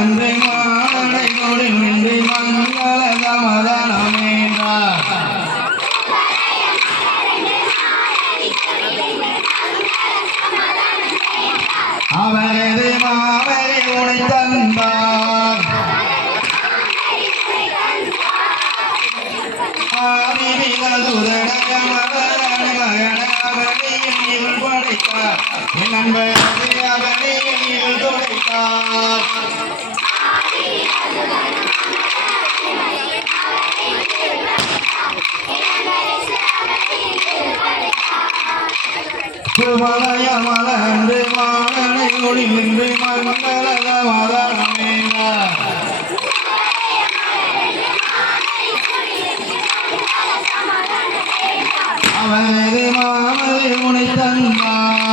அன்றை மாடை கொடுமின்றி மங்கள சமதனமேன்றார் அவரது மாவரை உனை தந்தார் படைத்தார் என் நண்பரது அவனியில் துடைத்தார் மாலனை மங்களத மதனமேனார் அவனது மா உனை தந்தார்